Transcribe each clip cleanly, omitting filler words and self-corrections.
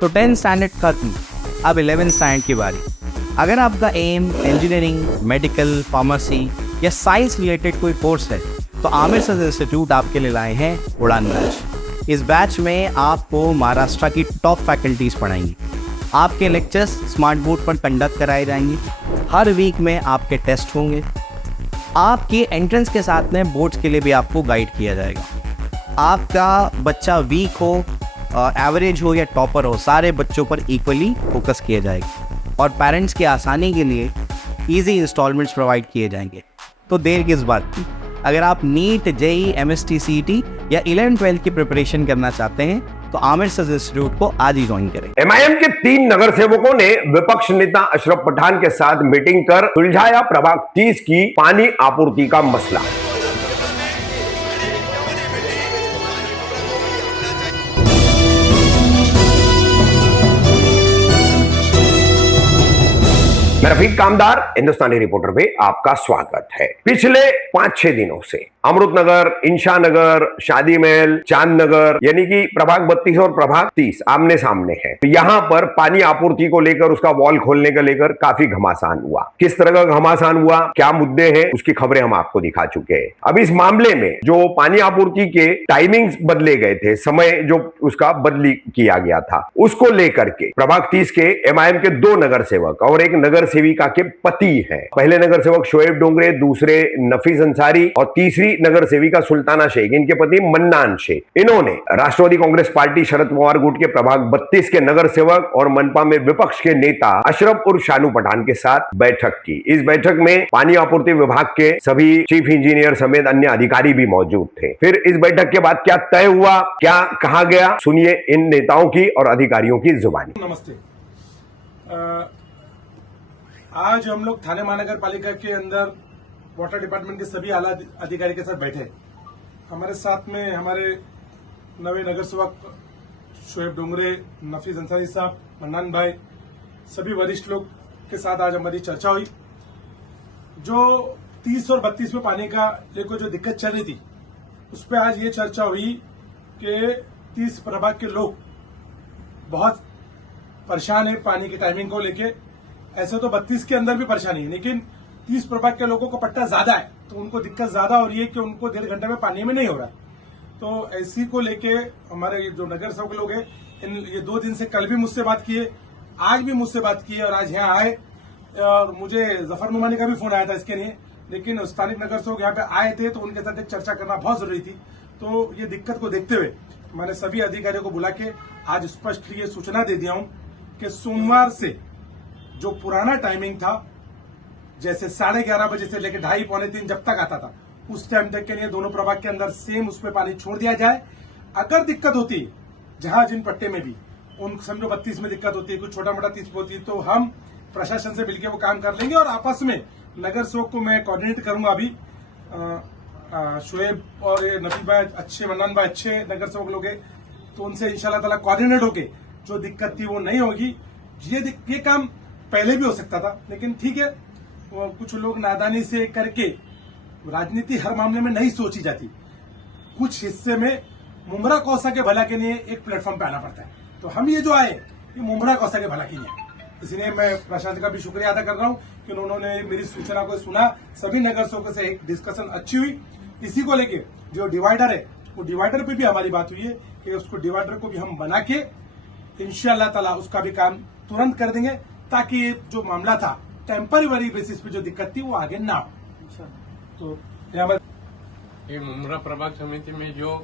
तो 10th standard खत्म, अब 11th स्टैंडर्ड की बारी। अगर आपका एम इंजीनियरिंग, मेडिकल, फार्मेसी या साइंस रिलेटेड कोई कोर्स है तो आमिर सर इंस्टीट्यूट आपके लिए लाए हैं उड़ान बैच। इस बैच में आपको महाराष्ट्र की टॉप फैकल्टीज पढ़ाएंगी। आपके लेक्चर्स स्मार्ट बोर्ड पर कंडक्ट कराए जाएंगे। हर वीक में आपके टेस्ट होंगे। आपके एंट्रेंस के साथ में बोर्ड्स के लिए भी आपको गाइड किया जाएगा। आपका बच्चा वीक हो, एवरेज हो या टॉपर हो, सारे बच्चों पर इक्वली फोकस किया जाएगा और पेरेंट्स की आसानी के लिए ईजी इंस्टॉलमेंट्स प्रोवाइड किए जाएंगे। तो देर किस बात की, अगर आप नीट, जेई, एमएसटी, सीईटी या 11-12 की प्रिपरेशन करना चाहते हैं तो आमिर सर इंस्टीट्यूट को आज ही ज्वाइन करें। एमआईएम के 3 नगर सेवकों ने विपक्ष नेता अशरफ पठान के साथ मीटिंग कर सुलझाया प्रभाग 30 की पानी आपूर्ति का मसला। मैं रफीक कामदार, हिंदुस्तानी रिपोर्टर पे आपका स्वागत है। पिछले 5-6 दिनों से अमृतनगर, इंशा नगर, शादी महल, चांद नगर यानी कि प्रभाग 32 और प्रभाग 30 आमने सामने है। तो यहाँ पर पानी आपूर्ति को लेकर, उसका वॉल खोलने को लेकर काफी घमासान हुआ। किस तरह का घमासान हुआ, क्या मुद्दे हैं, उसकी खबरें हम आपको दिखा चुके हैं। अब इस मामले में जो पानी आपूर्ति के टाइमिंग्स बदले गए थे, समय जो उसका बदली किया गया था, उसको लेकर के प्रभाग 30 के एमआईएम के 2 नगर सेवक और एक नगर सेविका के पति हैं। पहले नगर सेवक शोएब डोंगरे, दूसरे नफीस अंसारी और तीसरी नगर सेविका सुल्ताना शेख, इनके पति मन्नान शेख। इन्होंने राष्ट्रवादी कांग्रेस पार्टी शरद पवार गुट के प्रभाग 32 के नगर सेवक और मनपा में विपक्ष के नेता अशरफ उर्फ शानू पठान के साथ बैठक की। इस बैठक में पानी आपूर्ति विभाग के सभी चीफ इंजीनियर समेत अन्य अधिकारी भी मौजूद थे। फिर इस बैठक के बाद क्या तय हुआ, क्या कहा गया, सुनिए इन नेताओं की और अधिकारियों की जुबानी। नमस्ते। आज हम लोग थाने महानगर पालिका के अंदर वाटर डिपार्टमेंट के सभी आला अधिकारी के साथ बैठे। हमारे साथ में हमारे नवे नगर सेवक शोएब डोंगरे, नफीस अंसारी साहब, मन्नान भाई, सभी वरिष्ठ लोग के साथ आज हमारी चर्चा हुई। जो 30 और 32 में पानी का लेकर जो दिक्कत चल रही थी, उस पर आज ये चर्चा हुई कि 30 प्रभाग के लोग बहुत परेशान है पानी की टाइमिंग को लेके। ऐसे तो 32 के अंदर भी परेशानी है, लेकिन 30 प्रभाग के लोगों को पट्टा ज्यादा है तो उनको दिक्कत ज्यादा हो रही है कि उनको 1.5 घंटे में पानी में नहीं हो रहा है। तो ऐसी को लेके हमारे जो नगर सेवक लोग हैं, ये 2 दिन से कल भी मुझसे बात किए, आज भी मुझसे बात किए और आज यहाँ आए। और मुझे जफर नुमानी का भी फोन आया था इसके लिए, लेकिन स्थानिक नगर सेवक यहाँ पे आए थे तो उनके साथ एक चर्चा करना बहुत जरूरी थी। तो ये दिक्कत को देखते हुए मैंने सभी अधिकारियों को बुला के आज स्पष्ट ये सूचना दे दिया हूं कि सोमवार से जो पुराना टाइमिंग था, जैसे 11:30 बजे से लेकर 2:30-3 जब तक आता था, उस टाइम तक के लिए दोनों प्रभाग के अंदर सेम उस पर पानी छोड़ दिया जाए। अगर दिक्कत होती है जहां जिन पट्टे में भी, उन समझो 32 में दिक्कत होती है, कुछ छोटा मोटा 30 होती है, तो हम प्रशासन से मिलकर वो काम कर लेंगे और आपस में नगर सेवक को मैं कोऑर्डिनेट करूंगा। अभी शोएब और नफीस भाई अच्छे, मन्नान भाई अच्छे नगर सेवक लोग हैं, तो उनसे इंशाल्लाह ताला कोऑर्डिनेट होके जो दिक्कत थी वो नहीं होगी। ये काम पहले भी हो सकता था, लेकिन ठीक है, वो कुछ लोग नादानी से करके, राजनीति हर मामले में नहीं सोची जाती, कुछ हिस्से में मुमरा कौसा के भला के लिए एक प्लेटफॉर्म पे आना पड़ता है। तो हम ये जो आए, ये मुमरा कौसा के भला के लिए, इसलिए मैं प्रशासन का भी शुक्रिया अदा कर रहा हूं कि उन्होंने मेरी सूचना को सुना। सभी नगर सेवकों से एक डिस्कशन अच्छी हुई। इसी को लेके जो डिवाइडर है, वो डिवाइडर पे भी हमारी बात हुई है कि उसको डिवाइडर को भी हम बना के इंशाअल्लाह ताला उसका भी काम तुरंत कर देंगे, ताकि ये जो मामला था टेम्पररी बेसिस पे जो दिक्कत थी वो आगे ना हो। तो ये मुमरा प्रभाग समिति में जो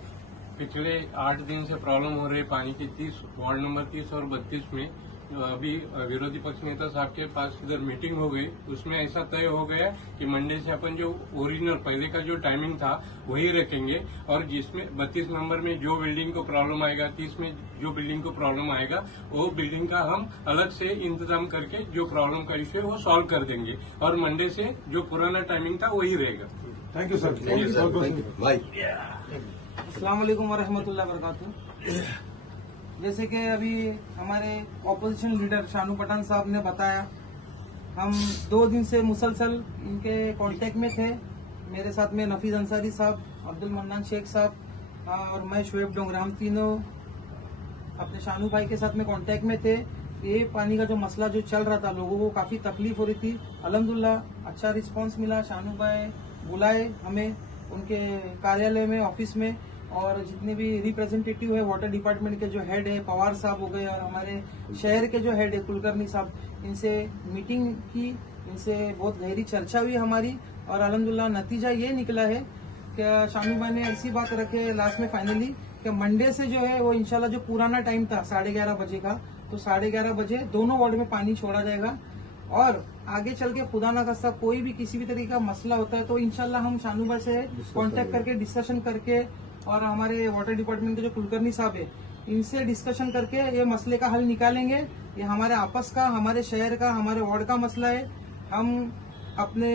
पिछले 8 दिन से प्रॉब्लम हो रही है पानी की, 30 वार्ड नंबर 30 और 32 में, अभी विरोधी पक्ष नेता साहब के पास इधर मीटिंग हो गई। उसमें ऐसा तय हो गया कि मंडे से अपन जो ओरिजिनल पहले का जो टाइमिंग था वही रखेंगे, और जिसमें 32 नंबर में जो बिल्डिंग को प्रॉब्लम आएगा, 30 में जो बिल्डिंग को प्रॉब्लम आएगा, वो बिल्डिंग का हम अलग से इंतजाम करके जो प्रॉब्लम का इश्यू है वो सॉल्व कर देंगे, और मंडे से जो पुराना टाइमिंग था वही रहेगा। Thank you sir. अस्सलाम वालेकुम वरहमतुल्लाहि वबरकातुहू। जैसे कि अभी हमारे ऑपोजिशन लीडर शानू पठान साहब ने बताया, हम 2 दिन से मुसलसल इनके कांटेक्ट में थे। मेरे साथ में नफीस अंसारी साहब, अब्दुल मन्नान शेख साहब और मैं शोएब डोंगरे, हम तीनों अपने शानू भाई के साथ में कांटेक्ट में थे। ये पानी का जो मसला जो चल रहा था, लोगों को काफी तकलीफ हो रही थी। अल्हम्दुलिल्लाह अच्छा रिस्पांस मिला। शानू भाई बुलाए हमें उनके कार्यालय में, ऑफिस में, और जितने भी रिप्रेजेंटेटिव है वाटर डिपार्टमेंट के जो हेड है, पवार साहब हो गए, और हमारे शहर के जो हेड है कुलकर्णी साहब, इनसे मीटिंग की, इनसे बहुत गहरी चर्चा हुई हमारी, और अल्हम्दुलिल्लाह नतीजा ये निकला है कि शानू भाई ने ऐसी बात रखे लास्ट में फाइनली कि मंडे से जो है वो इंशाल्लाह जो पुराना टाइम था 11:30 बजे का, तो 11:30 बजे दोनों वार्ड में पानी छोड़ा जाएगा। और आगे चल के खुदा ना खास्ता कोई भी किसी भी तरीके का मसला होता है तो इंशाल्लाह हम शानू भाई से कांटेक्ट करके डिस्कशन करके, और हमारे वाटर डिपार्टमेंट के जो कुलकर्णी साहब है इनसे डिस्कशन करके ये मसले का हल निकालेंगे। ये हमारे आपस का, हमारे शहर का, हमारे वार्ड का मसला है। हम अपने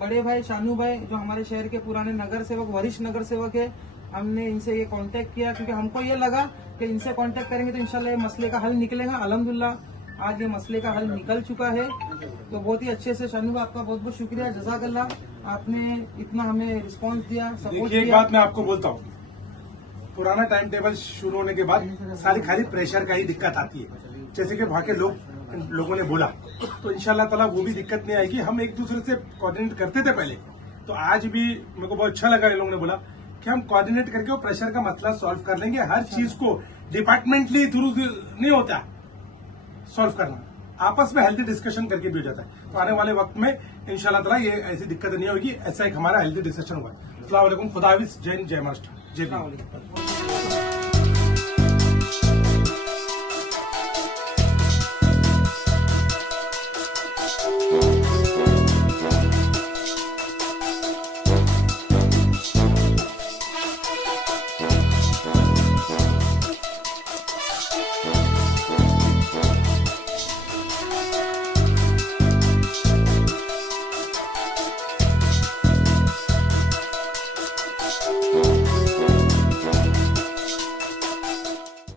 बड़े भाई शानू भाई जो हमारे शहर के पुराने नगर सेवक, वरिष्ठ नगर सेवक है, हमने इनसे ये कांटेक्ट किया क्योंकि हमको ये लगा कि इनसे कांटेक्ट करेंगे तो इंशाल्लाह ये मसले का हल निकलेगा। अल्हम्दुलिल्लाह आज ये मसले का हल निकल चुका है। तो बहुत ही अच्छे से शानू भाई आपका बहुत बहुत शुक्रिया, जज़ाकल्लाह, आपने इतना हमें रिस्पांस दिया, सपोर्ट देखिए एक दिया। बात मैं आपको बोलता हूँ, पुराना टाइम टेबल शुरू होने के बाद सारी खाली प्रेशर का ही दिक्कत आती है, जैसे कि वहाँ के लोगों ने बोला, तो इंशाल्लाह ताला वो भी दिक्कत नहीं आएगी। हम एक दूसरे से कोऑर्डिनेट करते थे पहले, तो आज भी मेरे को बहुत अच्छा लगा इन लोगों ने बोला कि हम कोऑर्डिनेट करके वो प्रेशर का मसला सॉल्व कर लेंगे। हर चीज को डिपार्टमेंटली थ्रू नहीं होता सॉल्व करना, आपस में हेल्थी डिस्कशन करके भी हो जाता है। तो आने वाले वक्त में इंशाल्लाह ताला ये ऐसी दिक्कत नहीं होगी। ऐसा एक हमारा हेल्थी डिस्कशन हुआ है। अस्सलाम वालेकुम, खुदा हाफिज़, जय हिंद, जय महाराष्ट्र, जय भीम।